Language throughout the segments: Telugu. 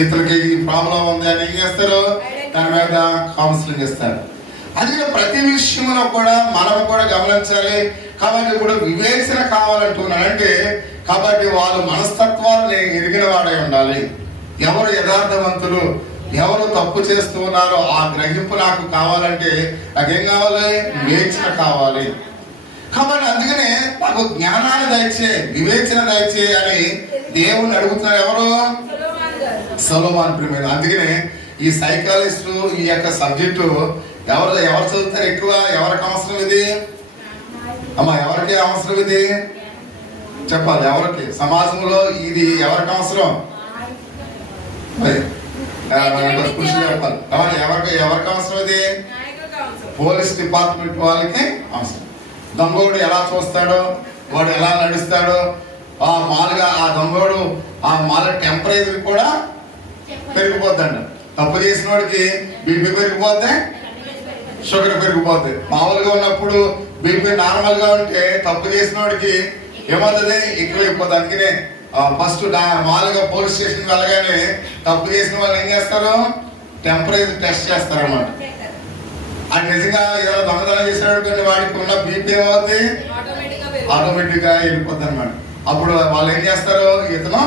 ఇతనికి ఈ ప్రాబ్లం ఉంది అని ఏం చేస్తారు, దాని మీద కౌన్సిలింగ్ ఇస్తారు. అందుకే ప్రతి విషయంలో కూడా మనం కూడా గమనించాలి. కాబట్టి ఇప్పుడు వివేచన కావాలంటున్నానంటే కాబట్టి వాళ్ళు మనస్తత్వాన్ని ఎరిగిన వాడై ఉండాలి. ఎవరు యథార్థవంతులు, ఎవరు తప్పు చేస్తూ ఉన్నారో ఆ గ్రహింపు నాకు కావాలంటే నాకేం కావాలి, వివేచన కావాలి. కాబట్టి అందుకనే నాకు జ్ఞానాన్ని దయచే, వివేచన దయచే అని దేవుణ్ణి అడుగుతున్నారు. ఎవరు? సొలొమోను ప్రియమైన. అందుకనే ఈ సైకాలజిస్ట్ ఈ యొక్క సబ్జెక్టు ఎవరు చదువుతారు ఎక్కువ? ఎవరికి అవసరం ఇది అమ్మా? ఎవరికి అవసరం ఇది చెప్పాలి. ఎవరికి సమాజంలో ఇది ఎవరికి అవసరం? పురుషులు చెప్పాలి. ఎవరికి అవసరం ఇది? పోలీస్ డిపార్ట్మెంట్ వాళ్ళకి అవసరం. దొంగోడు ఎలా చూస్తాడో, వాడు ఎలా నడుస్తాడో, ఆ మాలుగా ఆ దొంగోడు ఆ మాల టెంపరేచర్ కూడా పెరిగిపోద్దండి. తప్పు చేసిన వాడికి బీపీ పెరిగిపోద్ది, షుగర్ పెరిగిపోద్ది. మామూలుగా ఉన్నప్పుడు బీపీ నార్మల్ గా ఉంటే తప్పు చేసిన వాడికి ఏమవుతుంది, ఎక్కువైపోద్ది. అందుకనే ఫస్ట్ మామూలుగా పోలీస్ స్టేషన్ వెళ్ళగానే తప్పు చేసిన వాళ్ళు ఏం చేస్తారు, టెంపరేచర్ టెస్ట్ చేస్తారు అన్నమాట. అది నిజంగా ఏదైనా దొంగతనం చేసినటువంటి వాడికి ఉన్న బీపీ ఏమవుతుంది, ఆటోమేటిక్ గా వెళ్ళిపోద్ది అనమాట. అప్పుడు వాళ్ళు ఏం చేస్తారు, ఇతను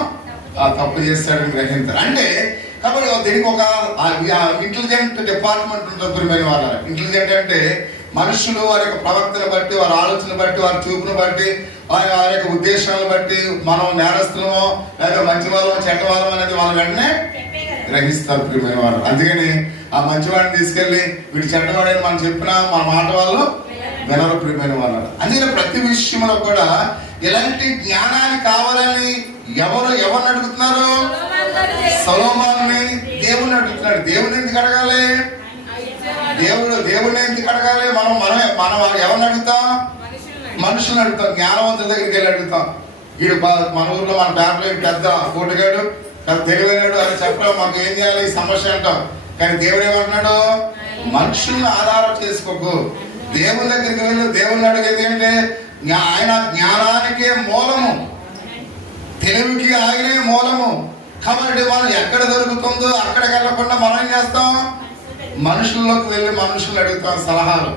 తప్పు చేస్తాడని గ్రహించారు. అంటే కాబట్టి దీనికి ఒక ఇంటెలిజెంట్ డిపార్ట్మెంట్ ఉంటుంది ప్రియమైన వాళ్ళ. ఇంటెలిజెంట్ అంటే మనుషులు వారి యొక్క ప్రవర్తన బట్టి, వారి ఆలోచన బట్టి, వారి చూపును బట్టి, వారి యొక్క ఉద్దేశాలను బట్టి మనం నేరస్తులమో లేదా మంచి వాళ్ళమో చెడ్డ వాళ్ళం అనేది వాళ్ళు వెంటనే గ్రహిస్తారు ప్రియమైన వాళ్ళు. అందుకని ఆ మంచివాడిని తీసుకెళ్లి వీటి చెడ్డవాడని మనం చెప్పినా మన మాట వాళ్ళు వినరు ప్రియమైన వాళ్ళు. అందుకని ప్రతి విషయంలో కూడా ఇలాంటి జ్ఞానాన్ని కావాలని ఎవరిని అడుగుతున్నారు? సొలొమోనుని దేవుని అడుగుతున్నాడు. దేవుని ఎందుకు అడగాలి? దేవుడిని ఎందుకు అడగాలి? మనం ఎవరిని అడుగుతాం? మనుషులను అడుగుతాం. జ్ఞానవంతుల దగ్గరికి వెళ్ళి అడుగుతాం. వీడు మన ఊర్లో మన పేపర్లో పెద్ద కోటిగాడు, పెద్ద తెలివైనాడు అని చెప్పడం మాకు ఏం చేయాలి ఈ సమస్య అంటాం. కానీ దేవుడు ఏమంటున్నాడు, మనుషుల్ని ఆధారం చేసుకోకు, దేవుని దగ్గరికి వెళ్ళి దేవుని అడిగేది ఏంటంటే ఆయన జ్ఞానానికే మూలము, తెలివికి ఆయనే మూలము. కాబట్టి మనం ఎక్కడ దొరుకుతుందో అక్కడికి వెళ్ళకుండా మనం ఏం చేస్తాం, మనుషుల్లోకి వెళ్ళి మనుషులు అడుగుతాం సలహాలు.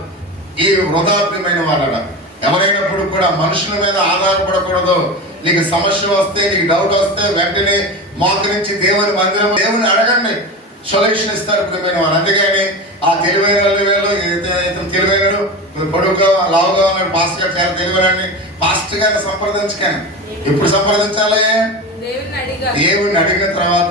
ఈ వృధాప్యమైన వాళ్ళ ఎవరైనప్పుడు కూడా మనుషుల మీద ఆధారపడకూడదు. నీకు సమస్య వస్తే, నీకు డౌట్ వస్తే వెంటనే మోకరించి దేవుని మందిరం దేవుని అడగండి, సొల్యూషన్ ఇస్తారు ప్రియమైన వారు. అందుకని ఆ తెలివైన వాళ్ళు ఇతను తెలివైనడు, పొడుగుగా లావుగా ఉన్నాడు, పాస్టర్ గారు చాలా తెలివైనండి, పాస్టర్ గారిని సంప్రదించకండి. ఎప్పుడు సంప్రదించాలి? దేవుని అడిగిన తర్వాత